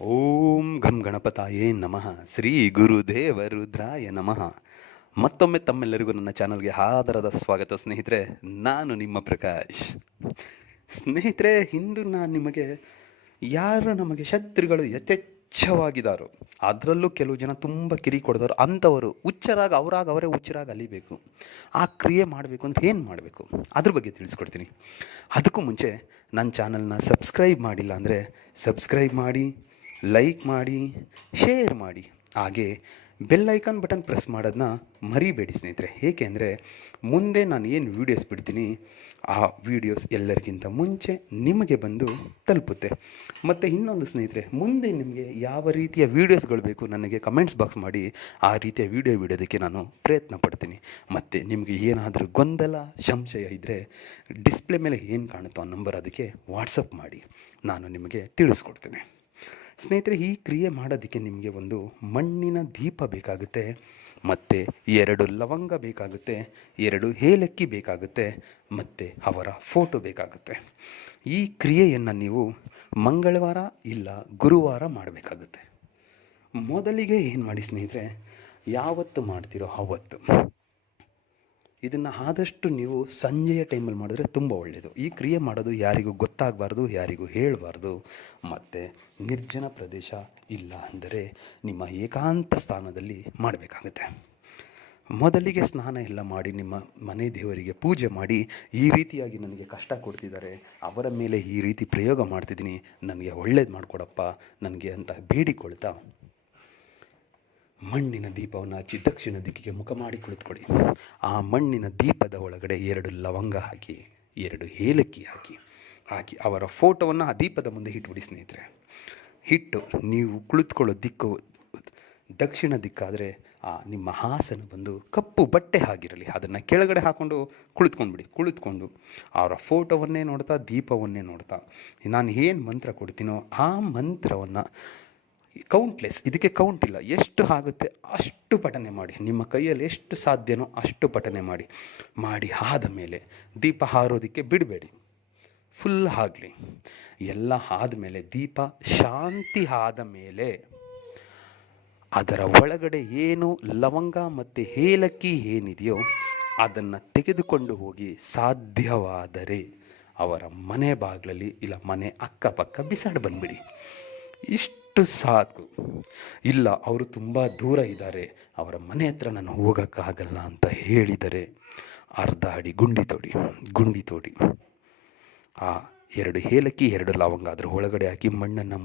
ಓಂ ಘಂ ಗಣಪತಾಯೇ ನಮಃ. ಶ್ರೀ ಗುರುದೇವ ರುದ್ರಾಯ ನಮಃ. ಮತ್ತೊಮ್ಮೆ ತಮ್ಮೆಲ್ಲರಿಗೂ ನನ್ನ ಚಾನಲ್ಗೆ ಆದರದ ಸ್ವಾಗತ ಸ್ನೇಹಿತರೆ. ನಾನು ನಿಮ್ಮ ಪ್ರಕಾಶ್. ಸ್ನೇಹಿತರೆ, ಇಂದು ನಾನು ನಿಮಗೆ ಯಾರು ನಮಗೆ ಶತ್ರುಗಳು ಯಥೇಚ್ಛವಾಗಿದ್ದಾರೋ, ಅದರಲ್ಲೂ ಕೆಲವು ಜನ ತುಂಬ ಕಿರಿ ಕೊಡಿದವರು, ಅಂಥವರು ಅವರೇ ಹುಚ್ಚರಾಗಿ ಅಲಿಬೇಕು. ಆ ಕ್ರಿಯೆ ಮಾಡಬೇಕು ಅಂದರೆ ಏನು ಮಾಡಬೇಕು ಅದ್ರ ಬಗ್ಗೆ ತಿಳಿಸ್ಕೊಡ್ತೀನಿ. ಅದಕ್ಕೂ ಮುಂಚೆ ನನ್ನ ಚಾನಲ್ನ ಸಬ್ಸ್ಕ್ರೈಬ್ ಮಾಡಿಲ್ಲ ಅಂದರೆ ಸಬ್ಸ್ಕ್ರೈಬ್ ಮಾಡಿ, ಲೈಕ್ ಮಾಡಿ, ಶೇರ್ ಮಾಡಿ, ಹಾಗೆ ಬೆಲ್ ಐಕಾನ್ ಬಟನ್ ಪ್ರೆಸ್ ಮಾಡೋದನ್ನ ಮರಿಬೇಡಿ ಸ್ನೇಹಿತರೆ. ಏಕೆಂದರೆ ಮುಂದೆ ನಾನು ಏನು ವೀಡಿಯೋಸ್ ಬಿಡ್ತೀನಿ ಆ ವೀಡಿಯೋಸ್ ಎಲ್ಲರಿಗಿಂತ ಮುಂಚೆ ನಿಮಗೆ ಬಂದು ತಲುಪುತ್ತೆ. ಮತ್ತು ಇನ್ನೊಂದು ಸ್ನೇಹಿತರೆ, ಮುಂದೆ ನಿಮಗೆ ಯಾವ ರೀತಿಯ ವೀಡಿಯೋಸ್ಗಳು ಬೇಕು ನನಗೆ ಕಮೆಂಟ್ಸ್ ಬಾಕ್ಸ್ ಮಾಡಿ, ಆ ರೀತಿಯ ವೀಡಿಯೋ ಬಿಡೋದಕ್ಕೆ ನಾನು ಪ್ರಯತ್ನ ಪಡ್ತೀನಿ. ಮತ್ತು ನಿಮಗೆ ಏನಾದರೂ ಗೊಂದಲ ಸಂಶಯ ಇದ್ದರೆ ಡಿಸ್ಪ್ಲೇ ಮೇಲೆ ಏನು ಕಾಣುತ್ತೋ ಆ ನಂಬರ್ ಅದಕ್ಕೆ ವಾಟ್ಸಪ್ ಮಾಡಿ, ನಾನು ನಿಮಗೆ ತಿಳಿಸ್ಕೊಡ್ತೇನೆ. ಸ್ನೇಹಿತರೆ, ಈ ಕ್ರಿಯೆ ಮಾಡೋದಕ್ಕೆ ನಿಮಗೆ ಒಂದು ಮಣ್ಣಿನ ದೀಪ ಬೇಕಾಗುತ್ತೆ, ಮತ್ತು 2 ಲವಂಗ ಬೇಕಾಗುತ್ತೆ, 2 ಏಲಕ್ಕಿ ಬೇಕಾಗುತ್ತೆ, ಮತ್ತು ಅವರ ಫೋಟೋ ಬೇಕಾಗುತ್ತೆ. ಈ ಕ್ರಿಯೆಯನ್ನು ನೀವು ಮಂಗಳವಾರ ಇಲ್ಲ ಗುರುವಾರ ಮಾಡಬೇಕಾಗುತ್ತೆ. ಮೊದಲಿಗೆ ಏನು ಮಾಡಿ ಸ್ನೇಹಿತರೆ, ಯಾವತ್ತು ಮಾಡ್ತೀರೋ ಆವತ್ತು ಇದನ್ನು ಆದಷ್ಟು ನೀವು ಸಂಜೆಯ ಟೈಮಲ್ಲಿ ಮಾಡಿದ್ರೆ ತುಂಬ ಒಳ್ಳೆಯದು. ಈ ಕ್ರಿಯೆ ಮಾಡೋದು ಯಾರಿಗೂ ಗೊತ್ತಾಗಬಾರ್ದು, ಯಾರಿಗೂ ಹೇಳಬಾರ್ದು. ಮತ್ತು ನಿರ್ಜನ ಪ್ರದೇಶ ಇಲ್ಲ ಅಂದರೆ ನಿಮ್ಮ ಏಕಾಂತ ಸ್ಥಾನದಲ್ಲಿ ಮಾಡಬೇಕಾಗುತ್ತೆ. ಮೊದಲಿಗೆ ಸ್ನಾನ ಎಲ್ಲ ಮಾಡಿ ನಿಮ್ಮ ಮನೆ ದೇವರಿಗೆ ಪೂಜೆ ಮಾಡಿ, ಈ ರೀತಿಯಾಗಿ ನನಗೆ ಕಷ್ಟ ಕೊಡ್ತಿದ್ದಾರೆ, ಅವರ ಮೇಲೆ ಈ ರೀತಿ ಪ್ರಯೋಗ ಮಾಡ್ತಿದ್ದೀನಿ, ನನಗೆ ಒಳ್ಳೇದು ಮಾಡಿಕೊಡಪ್ಪ ನನಗೆ ಅಂತ ಬೇಡಿಕೊಳ್ತಾ ಮಣ್ಣಿನ ದೀಪವನ್ನು ಹಚ್ಚಿ ದಕ್ಷಿಣ ದಿಕ್ಕಿಗೆ ಮುಖ ಮಾಡಿ ಕುಳಿತುಕೊಳ್ಳಿ. ಆ ಮಣ್ಣಿನ ದೀಪದ ಒಳಗಡೆ 2 ಲವಂಗ ಹಾಕಿ, 2 ಏಲಕ್ಕಿ ಹಾಕಿ ಅವರ ಫೋಟೋವನ್ನು ಆ ದೀಪದ ಮುಂದೆ ಇಟ್ಬಿಡಿ ಸ್ನೇಹಿತರೆ. ಇಟ್ಟು ನೀವು ಕುಳಿತುಕೊಳ್ಳೋ ದಿಕ್ಕು ದಕ್ಷಿಣ ದಿಕ್ಕಾದರೆ ಆ ನಿಮ್ಮ ಹಾಸನ ಬಂದು ಕಪ್ಪು ಬಟ್ಟೆ ಆಗಿರಲಿ, ಅದನ್ನು ಕೆಳಗಡೆ ಹಾಕ್ಕೊಂಡು ಕುಳಿತುಕೊಂಡು ಅವರ ಫೋಟೋವನ್ನೇ ನೋಡ್ತಾ, ದೀಪವನ್ನೇ ನೋಡ್ತಾ, ನಾನು ಏನು ಮಂತ್ರ ಕೊಡ್ತೀನೋ ಆ ಮಂತ್ರವನ್ನು ಕೌಂಟ್ಲೆಸ್, ಇದಕ್ಕೆ ಕೌಂಟ್ ಇಲ್ಲ, ಎಷ್ಟು ಆಗುತ್ತೆ ಅಷ್ಟು ಪಠನೆ ಮಾಡಿ, ನಿಮ್ಮ ಕೈಯಲ್ಲಿ ಎಷ್ಟು ಸಾಧ್ಯನೋ ಅಷ್ಟು ಪಠನೆ ಮಾಡಿ ಆದ ಮೇಲೆ ದೀಪ ಹಾರೋದಕ್ಕೆ ಬಿಡಬೇಡಿ, ಫುಲ್ ಆಗಲಿ. ಎಲ್ಲ ಆದಮೇಲೆ ದೀಪ ಶಾಂತಿ ಆದ ಮೇಲೆ ಅದರ ಒಳಗಡೆ ಏನು ಲವಂಗ ಮತ್ತು ಏಲಕ್ಕಿ ಏನಿದೆಯೋ ಅದನ್ನು ತೆಗೆದುಕೊಂಡು ಹೋಗಿ ಸಾಧ್ಯವಾದರೆ ಅವರ ಮನೆ ಬಾಗಿಲಲ್ಲಿ ಇಲ್ಲ ಮನೆ ಅಕ್ಕಪಕ್ಕ ಬಿಸಾಡಿ ಬಂದುಬಿಡಿ. ಇಷ್ಟು ಸಾಕು. ಇಲ್ಲ ಅವರು ತುಂಬ ದೂರ ಇದ್ದಾರೆ, ಅವರ ಮನೆ ಹತ್ರ ನಾನು ಹೋಗೋಕ್ಕಾಗಲ್ಲ ಅಂತ ಹೇಳಿದರೆ ಅರ್ಧ ಅಡಿ ಗುಂಡಿ ತೋಡಿ ಆ 2 ಏಲಕ್ಕಿ 2 ಲವಂಗ ಅದರ ಒಳಗಡೆ ಹಾಕಿ ಮಣ್ಣನ್ನು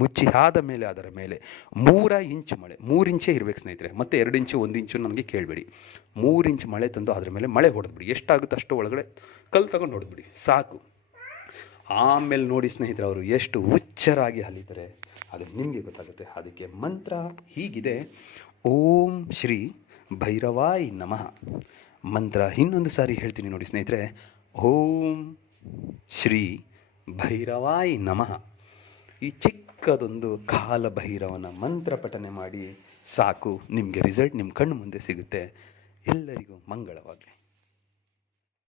ಮುಚ್ಚಿ ಆದ ಮೇಲೆ ಅದರ ಮೇಲೆ 3 ಇಂಚು ಮಳೆ, 3 ಇಂಚೇ ಇರಬೇಕು ಸ್ನೇಹಿತರೆ, ಮತ್ತು 2 ಇಂಚು 1 ಇಂಚು ನನಗೆ ಕೇಳಬೇಡಿ, 3 ಇಂಚು ಮಳೆ ತಂದು ಅದರ ಮೇಲೆ ಮಳೆ ಹೊಡೆದ್ಬಿಡಿ. ಎಷ್ಟಾಗುತ್ತೆ ಅಷ್ಟು ಒಳಗಡೆ ಕಲ್ಲು ತಗೊಂಡು ಹೊಡೆದ್ಬಿಡಿ, ಸಾಕು. ಆಮೇಲೆ ನೋಡಿ ಸ್ನೇಹಿತರೆ, ಅವರು ಎಷ್ಟು ಹುಚ್ಚರಾಗಿ ಅಲಿತಾರೆ ಅದು ನಿಮಗೆ ಗೊತ್ತಾಗುತ್ತೆ. ಅದಕ್ಕೆ ಮಂತ್ರ ಹೀಗಿದೆ: ಓಂ ಶ್ರೀ ಭೈರವಾಯ್ ನಮಃ. ಮಂತ್ರ ಇನ್ನೊಂದು ಸಾರಿ ಹೇಳ್ತೀನಿ ನೋಡಿ ಸ್ನೇಹಿತರೆ, ಓಂ ಶ್ರೀ ಭೈರವಾಯ್ ನಮಃ. ಈ ಚಿಕ್ಕದೊಂದು ಕಾಲ ಭೈರವನ ಮಂತ್ರ ಪಠನೆ ಮಾಡಿ ಸಾಕು, ನಿಮಗೆ ರಿಸಲ್ಟ್ ನಿಮ್ಮ ಕಣ್ಣು ಮುಂದೆ ಸಿಗುತ್ತೆ. ಎಲ್ಲರಿಗೂ ಮಂಗಳವಾಗಲಿ.